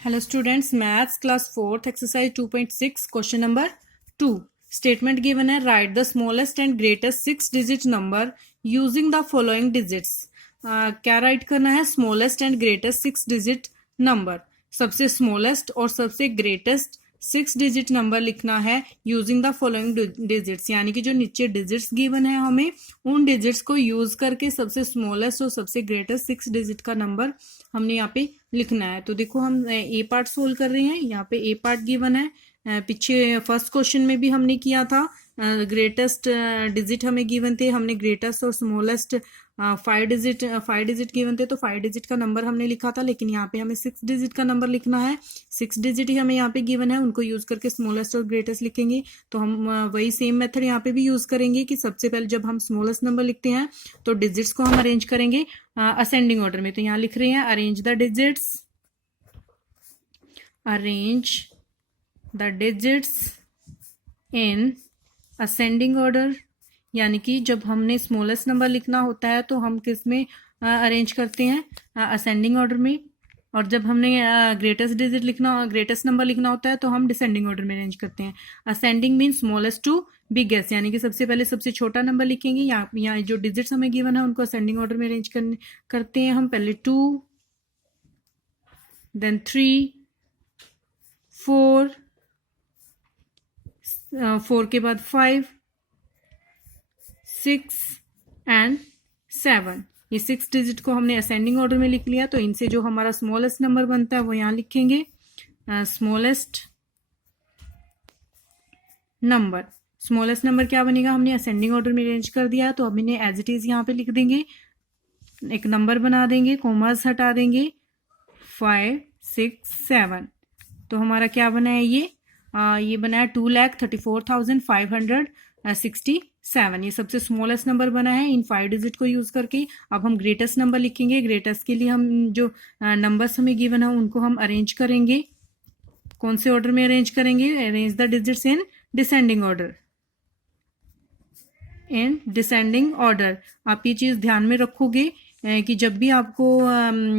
Hello students, maths class 4th exercise 2.6 question number 2 statement given है। Write the smallest and greatest 6 digit number using the following digits. क्या write करना है? Smallest and greatest 6 digit number, सबसे smallest और सबसे greatest 6 digit number लिखना है using the following digits, यानी कि जो नीचे डिजिट्स गिवन है हमें उन डिजिट्स को यूज करके सबसे स्मॉलेस्ट और सबसे ग्रेटेस्ट 6 डिजिट का नंबर हमने यहाँ पे लिखना है। तो देखो हम ए पार्ट सोल्व कर रहे हैं। यहाँ पे ए पार्ट गिवन है। पीछे फर्स्ट क्वेश्चन में भी हमने किया था, ग्रेटेस्ट डिजिट हमें गिवन थे, हमने ग्रेटेस्ट और स्मॉलेस्ट 5 डिजिट गिवन थे, तो 5 डिजिट का नंबर हमने लिखा था। लेकिन यहाँ पे हमें 6 डिजिट का नंबर लिखना है। 6 डिजिट ही हमें यहाँ पे गिवन है, उनको यूज करके स्मॉलेस्ट और ग्रेटेस्ट लिखेंगे। तो हम वही सेम मेथड यहाँ पे भी यूज करेंगे कि सबसे पहले जब हम स्मॉलेस्ट नंबर लिखते हैं तो डिजिट्स को हम अरेंज करेंगे असेंडिंग ऑर्डर में। तो यहाँ लिख रहे हैं arrange the digits in ascending order, यानी कि जब हमने स्मॉलेस्ट नंबर लिखना होता है तो हम किस में अरेंज करते हैं? असेंडिंग ऑर्डर में। और जब हमने ग्रेटेस्ट नंबर लिखना होता है तो हम डिसेंडिंग ऑर्डर में अरेंज करते हैं। Ascending mean smallest to biggest, यानी कि सबसे पहले सबसे छोटा नंबर लिखेंगे। यहाँ जो डिजिट्स हमें गिवन है उनको असेंडिंग ऑर्डर में अरेंज करते हैं हम। पहले 2, देन 3, 4, 4 के बाद 5, 6 एंड 7। ये 6 डिजिट को हमने असेंडिंग ऑर्डर में लिख लिया। तो इनसे जो हमारा स्मॉलेस्ट नंबर बनता है वो यहाँ लिखेंगे। स्मॉलेस्ट नंबर क्या बनेगा? हमने असेंडिंग ऑर्डर में अरेंज कर दिया, तो अब इन्हें एज इट इज यहाँ पे लिख देंगे। एक नंबर बना देंगे, कॉमास हटा देंगे, 5, 6, 7। तो हमारा क्या बना है? ये बना है 2,34,567। ये सबसे स्मॉलेस्ट नंबर बना है इन 5 डिजिट को यूज करके। अब हम ग्रेटेस्ट नंबर लिखेंगे। ग्रेटेस्ट के लिए हम जो नंबर्स हमें गिवन है उनको हम अरेंज करेंगे। कौन से ऑर्डर में अरेंज करेंगे? Arrange the digits in descending order. आप ये चीज ध्यान में रखोगे कि जब भी आपको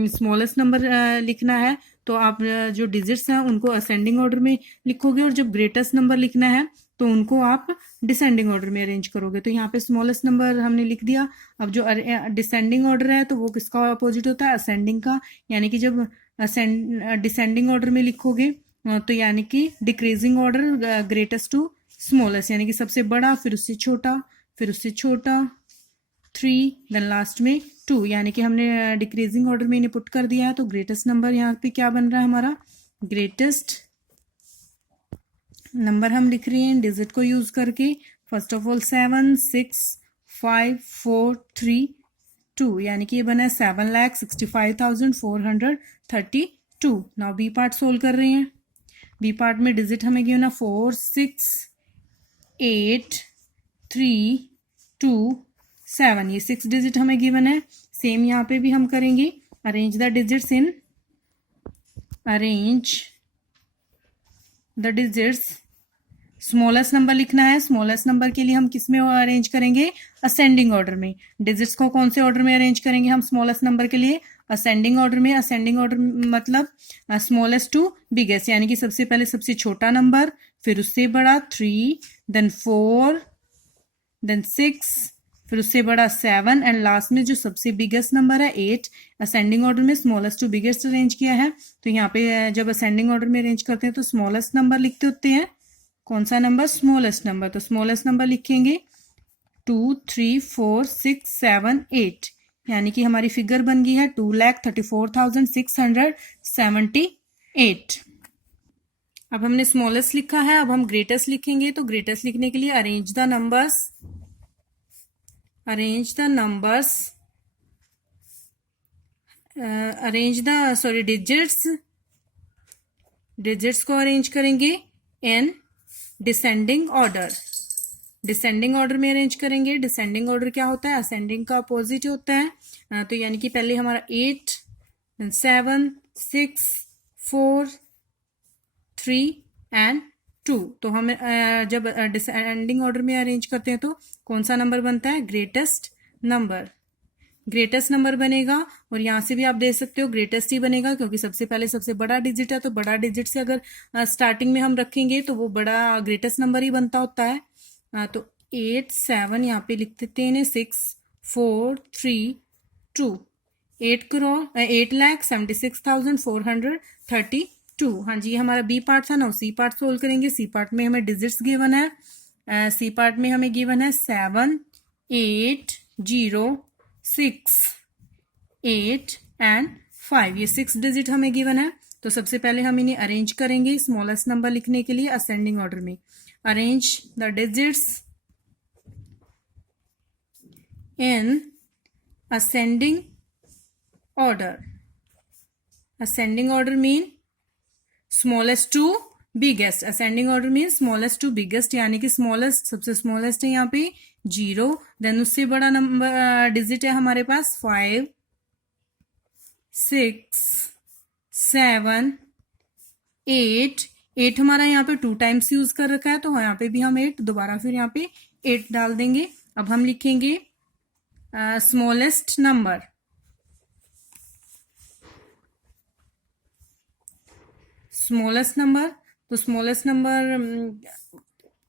स्मॉलेस्ट नंबर लिखना है तो आप जो डिजिट्स हैं उनको असेंडिंग ऑर्डर में लिखोगे, और जब ग्रेटेस्ट नंबर लिखना है तो उनको आप डिसेंडिंग ऑर्डर में अरेंज करोगे। तो यहाँ पे स्मॉलेस्ट नंबर हमने लिख दिया। अब जो डिसेंडिंग ऑर्डर है तो वो किसका अपोजिट होता है? असेंडिंग का। यानी कि जब डिसेंडिंग ऑर्डर में लिखोगे तो यानी कि decreasing order, greatest to smallest, यानी कि सबसे बड़ा फिर उससे छोटा फिर उससे छोटा, 3, देन लास्ट में 2, यानी कि हमने डिक्रीजिंग ऑर्डर में इन्हें पुट कर दिया है। तो ग्रेटेस्ट नंबर यहाँ पे क्या बन रहा है? हमारा ग्रेटेस्ट नंबर हम लिख रहे हैं डिजिट को यूज करके। फर्स्ट ऑफ ऑल 7, 6, 5, 4, 3, 2, यानी कि ये बना है 7,65,432। नाउ बी पार्ट सोल्व कर रहे हैं। बी पार्ट में डिजिट हमें गिवन है 4, 6, 8, 3, 2, 7। ये 6 डिजिट हमें गिवन है। सेम यहाँ पे भी हम करेंगे। Arrange the digits smallest number लिखना है। स्मॉलेस्ट नंबर के लिए हम किस में अरेंज करेंगे? असेंडिंग ऑर्डर में। डिजिट्स को कौन से ऑर्डर में अरेंज करेंगे हम स्मॉलेस्ट नंबर के लिए? असेंडिंग ऑर्डर में। असेंडिंग ऑर्डर मतलब स्मॉलेस्ट टू बिगेस्ट, यानी कि सबसे पहले सबसे छोटा नंबर, फिर उससे बड़ा 3, देन 4, देन 6, फिर उससे बड़ा 7, एंड लास्ट में जो सबसे बिगेस्ट नंबर है 8। असेंडिंग ऑर्डर में स्मॉलेस्ट टू बिगेस्ट अरेंज किया है। तो यहाँ पे जब असेंडिंग ऑर्डर में अरेंज करते हैं तो स्मॉलेस्ट नंबर लिखते होते हैं। कौन सा नंबर? Smallest number. तो स्मॉलेस्ट नंबर लिखेंगे 2, 3, 4, 6, 7, 8, यानी कि हमारी फिगर बन गई है 2,34,678। अब हमने स्मॉलेस्ट लिखा है, अब हम ग्रेटेस्ट लिखेंगे। तो ग्रेटेस्ट लिखने के लिए अरेंज द डिजिट्स को अरेंज करेंगे इन डिसेंडिंग ऑर्डर में अरेंज करेंगे। डिसेंडिंग ऑर्डर क्या होता है? असेंडिंग का अपोजिट होता है। तो यानी कि पहले हमारा 8, 7, 6, 4, 3 एंड 2। तो हम जब डिसेंडिंग ऑर्डर में अरेंज करते हैं तो कौन सा नंबर बनता है? Greatest number. ग्रेटेस्ट नंबर बनेगा, और यहाँ से भी आप दे सकते हो ग्रेटेस्ट ही बनेगा, क्योंकि सबसे पहले सबसे बड़ा डिजिट है, तो बड़ा डिजिट से अगर स्टार्टिंग में हम रखेंगे तो वो बड़ा ग्रेटेस्ट नंबर ही बनता होता है। तो 8 7 यहाँ पे लिख देते हैं 6 4 3 2, 8,76,432। हाँ जी, ये हमारा बी पार्ट था ना, सी पार्ट सोल्व करेंगे। सी पार्ट में हमें डिजिट्स गिवन है, सी पार्ट में हमें गिवन है 7 8 0 6 8 एंड 5, ये 6 डिजिट हमें गिवन है। तो सबसे पहले हम इन्हें अरेंज करेंगे स्मॉलेस्ट नंबर लिखने के लिए असेंडिंग ऑर्डर में। Arrange the digits in ascending order. Ascending order mean smallest to biggest. Ascending order means smallest to biggest, यानी कि smallest सबसे smallest है यहाँ पे 0, देन उससे बड़ा नंबर डिजिट है हमारे पास 5 6 7 8। 8 हमारा यहाँ पे 2 टाइम्स यूज कर रखा है, तो यहाँ पे भी हम 8 दोबारा फिर यहाँ पे 8 डाल देंगे। अब हम लिखेंगे स्मॉलेस्ट नंबर। स्मॉलेस्ट नंबर, तो स्मॉलेस्ट नंबर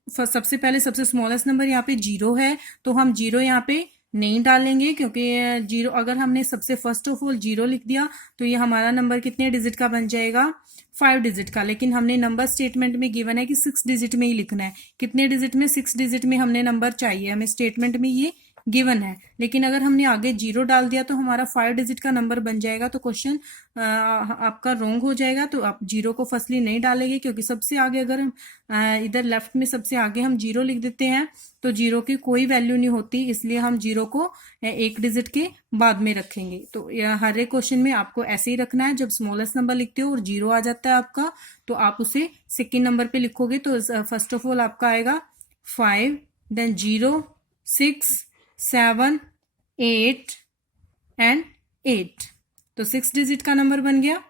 सबसे पहले सबसे स्मॉलेस्ट नंबर यहाँ पे 0 है, तो हम 0 यहाँ पे नहीं डालेंगे, क्योंकि 0 अगर हमने सबसे फर्स्ट ऑफ ऑल 0 लिख दिया तो ये हमारा नंबर कितने डिजिट का बन जाएगा, 5 डिजिट का। लेकिन हमने नंबर स्टेटमेंट में गिवन है कि 6 डिजिट में ही लिखना है। कितने डिजिट में, 6 डिजिट में हमने नंबर चाहिए, हमें स्टेटमेंट में ये गिवन है। लेकिन अगर हमने आगे 0 डाल दिया तो हमारा 5 डिजिट का नंबर बन जाएगा, तो क्वेश्चन आपका रॉन्ग हो जाएगा। तो आप 0 को फर्स्टली नहीं डालेंगे, क्योंकि सबसे आगे अगर हम इधर लेफ्ट में सबसे आगे हम 0 लिख देते हैं तो 0 की कोई वैल्यू नहीं होती, इसलिए हम 0 को एक डिजिट के बाद में रखेंगे। तो हर एक क्वेश्चन में आपको ऐसे ही रखना है। जब स्मॉलेस्ट नंबर लिखते हो और 0 आ जाता है आपका, तो आप उसे सेकेंड नंबर पे लिखोगे। तो फर्स्ट ऑफ ऑल आपका आएगा 5, देन 0 6 7 8 एंड 8, तो 6 डिजिट का नंबर बन गया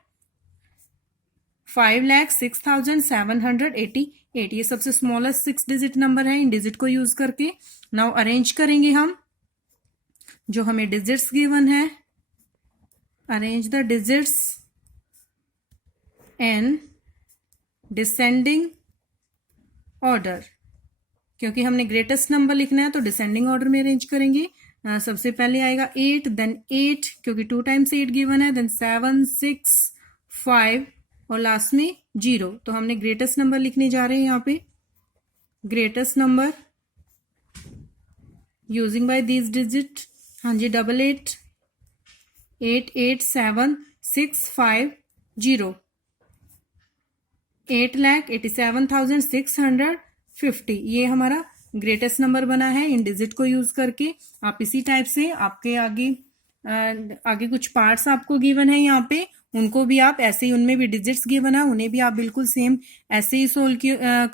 5,06,788। ये सबसे स्मॉलेस्ट 6 डिजिट नंबर है इन डिजिट को यूज करके। नाउ अरेंज करेंगे हम जो हमें डिजिट्स गिवन है। Arrange the digits in descending order, क्योंकि हमने ग्रेटेस्ट नंबर लिखना है तो डिसेंडिंग ऑर्डर में अरेंज करेंगे। सबसे पहले आएगा 8, देन 8 क्योंकि 2 टाइम्स 8 गिवन है, देन 7 6 5 और लास्ट में 0। तो हमने ग्रेटेस्ट नंबर लिखने जा रहे हैं यहाँ पे। Greatest number using by these digit, हाँ जी, 88 887,650, 8,87,650, ये हमारा ग्रेटेस्ट नंबर बना है इन डिजिट को यूज करके। आप इसी टाइप से आपके आगे कुछ पार्ट्स आपको गिवन है यहाँ पे, उनको भी आप ऐसे ही, उनमें भी डिजिट्स गिवन है, उन्हें भी आप बिल्कुल सेम ऐसे ही सोल्व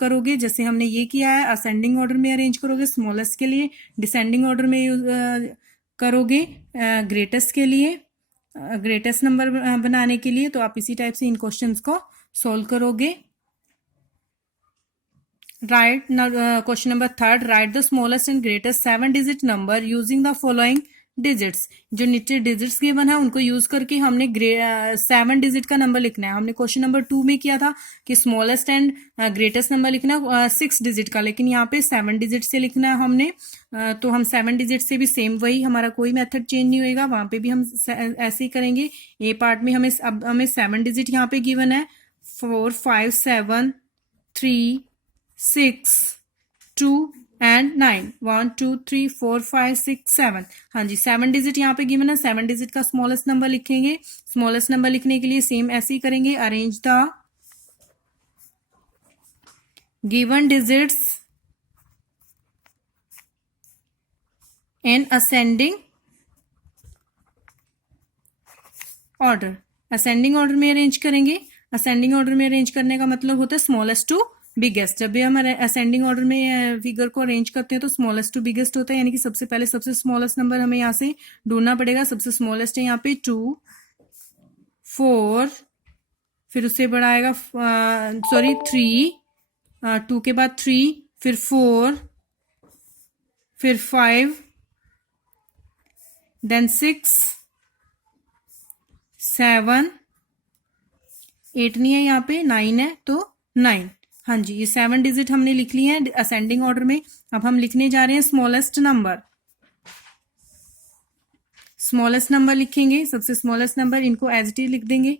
करोगे जैसे हमने ये किया है। असेंडिंग ऑर्डर में अरेंज करोगे स्मॉलेस्ट के लिए, डिसेंडिंग ऑर्डर में करोगे ग्रेटेस्ट के लिए, ग्रेटेस्ट नंबर बनाने के लिए। तो आप इसी टाइप से इन क्वेश्चंस को सोल्व करोगे। Right question number 3, right the smallest and greatest 7 digit number using the following digits. जो नीचे डिजिट्स गिवन है उनको यूज करके हमने 7 डिजिट का नंबर लिखना है। हमने क्वेश्चन नंबर 2 में किया था कि स्मॉलेस्ट एंड ग्रेटेस्ट नंबर लिखना है 6 डिजिट का, लेकिन यहाँ पे 7 डिजिट से लिखना है हमने। तो हम 7 डिजिट से भी सेम वही, हमारा कोई मेथड चेंज नहीं होएगा, वहां पे भी हम ऐसे ही करेंगे। ए पार्ट में हमें 7 डिजिट यहाँ पे गिवन है, 4 5 7 3 6 2 एंड 9, 1 2 3 4 5 6 7। हाँ जी, 7 डिजिट यहाँ पे गिवन है। 7 डिजिट का स्मॉलेस्ट नंबर लिखेंगे। स्मॉलेस्ट नंबर लिखने के लिए सेम ऐसे ही करेंगे। Arrange the given digits in ascending order. Ascending order में अरेंज करेंगे। असेंडिंग ऑर्डर में अरेंज करने का मतलब होता है स्मॉलेस्ट टू बिगेस्ट। जब भी हम असेंडिंग ऑर्डर में फिगर को अरेंज करते हैं तो स्मॉलेस्ट टू बिगेस्ट होता है, यानी कि सबसे पहले सबसे स्मॉलेस्ट नंबर हमें यहाँ से ढूंढना पड़ेगा। सबसे स्मॉलेस्ट है यहाँ पे 2 4, फिर उससे बड़ा आएगा 3, 2 के बाद 3, फिर 4, फिर 5, देन 6 7 8 नहीं है यहाँ पे, 9 है तो 9। हाँ जी, ये 7 डिजिट हमने लिख लिए हैं असेंडिंग ऑर्डर में। अब हम लिखने जा रहे हैं स्मॉलेस्ट नंबर। स्मॉलेस्ट नंबर लिखेंगे, सबसे स्मॉलेस्ट नंबर, इनको एज इट इज लिख देंगे।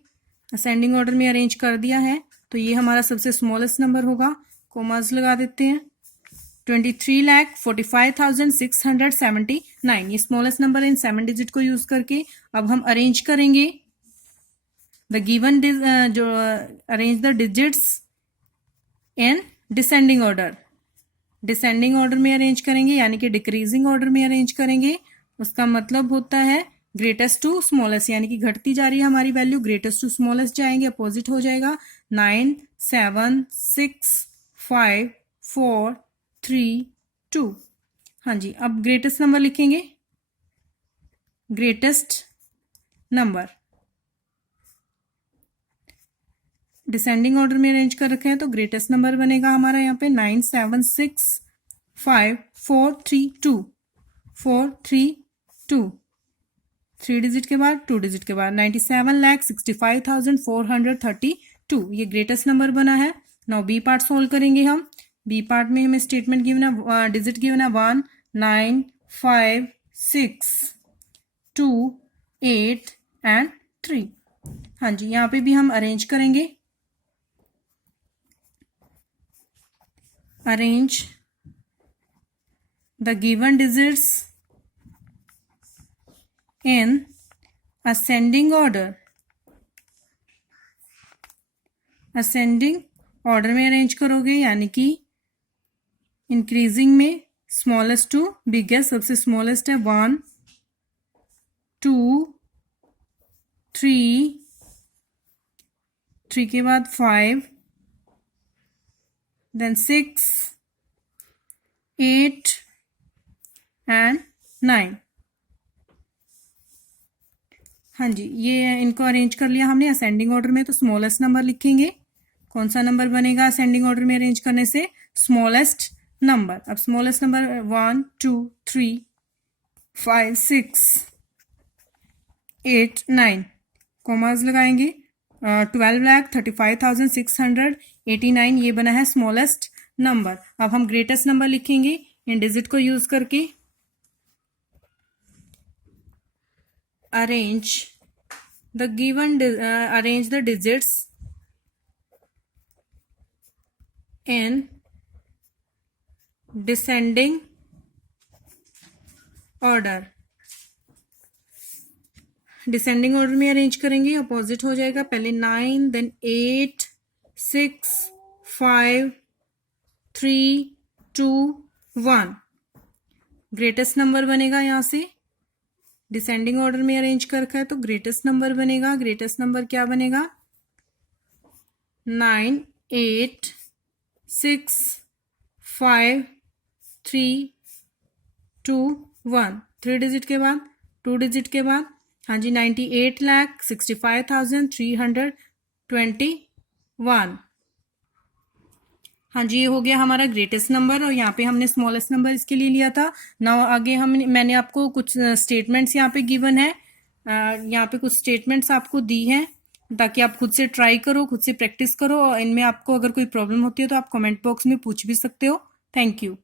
असेंडिंग ऑर्डर में अरेंज कर दिया है तो ये हमारा सबसे स्मॉलेस्ट नंबर होगा। कोमास लगा देते हैं। 23,45,679 ये स्मॉलेस्ट नंबर है इन 7 डिजिट को यूज करके। अब हम अरेंज करेंगे द गिवन जो arrange the digits in descending order. Descending order में अरेंज करेंगे यानी कि डिक्रीजिंग ऑर्डर में अरेंज करेंगे। उसका मतलब होता है ग्रेटेस्ट टू स्मॉलेस्ट, यानी कि घटती जा रही है हमारी वैल्यू, ग्रेटेस्ट टू स्मॉलेस्ट जाएंगे, अपोजिट हो जाएगा। 9 7 6 5 4 3 2। हाँ जी, अब ग्रेटेस्ट नंबर लिखेंगे। ग्रेटेस्ट नंबर डिसेंडिंग ऑर्डर में अरेंज कर रखे हैं तो ग्रेटेस्ट नंबर बनेगा हमारा यहाँ पे 9 7 6 5 4 3 2 4 3 2। 3 डिजिट के बाद 2 डिजिट के बाद 97,65,432 ये ग्रेटेस्ट नंबर बना है। नाउ बी पार्ट सोल्व करेंगे हम। बी पार्ट में हमें स्टेटमेंट गिवन है, डिजिट गिवन है 1 9 5 6 2 8 एंड 3। हाँ जी, यहाँ पे भी हम अरेंज करेंगे। Arrange the given digits in ascending order. Ascending order में अरेंज करोगे यानी कि इंक्रीजिंग में स्मॉलेस्ट टू बिगेस्ट। सबसे स्मॉलेस्ट है 1 2 3 3 के बाद 5 देन 6 8 एंड 9। हाँ जी, ये इनको अरेंज कर लिया हमने असेंडिंग ऑर्डर में। तो स्मॉलेस्ट नंबर लिखेंगे। कौन सा नंबर बनेगा असेंडिंग ऑर्डर में अरेंज करने से? Smallest number. अब स्मॉलेस्ट नंबर 1 2 3 5 6 8 9 कॉमास लगाएंगे। 12,35,689 ये बना है स्मॉलेस्ट नंबर। अब हम ग्रेटेस्ट नंबर लिखेंगे इन डिजिट को यूज करके। arrange the arrange the digits in descending order। Descending order में अरेंज करेंगे, अपोजिट हो जाएगा। पहले 9 देन 8 6 5 3 2 1 ग्रेटेस्ट नंबर बनेगा। यहाँ से डिसेंडिंग ऑर्डर में अरेंज कर रखा है तो ग्रेटेस्ट नंबर बनेगा। ग्रेटेस्ट नंबर क्या बनेगा? 9 8 6 5 3 2 1 3 डिजिट के बाद 2 डिजिट के बाद हाँ जी 98,65,321। हाँ जी, ये हो गया हमारा ग्रेटेस्ट नंबर और यहाँ पे हमने स्मॉलेस्ट नंबर इसके लिए लिया था। नाउ आगे मैंने आपको कुछ स्टेटमेंट्स यहाँ पे गिवन है, यहाँ पे कुछ स्टेटमेंट्स आपको दी हैं ताकि आप खुद से ट्राई करो, खुद से प्रैक्टिस करो और इनमें आपको अगर कोई प्रॉब्लम होती है तो आप कमेंट बॉक्स में पूछ भी सकते हो। Thank you.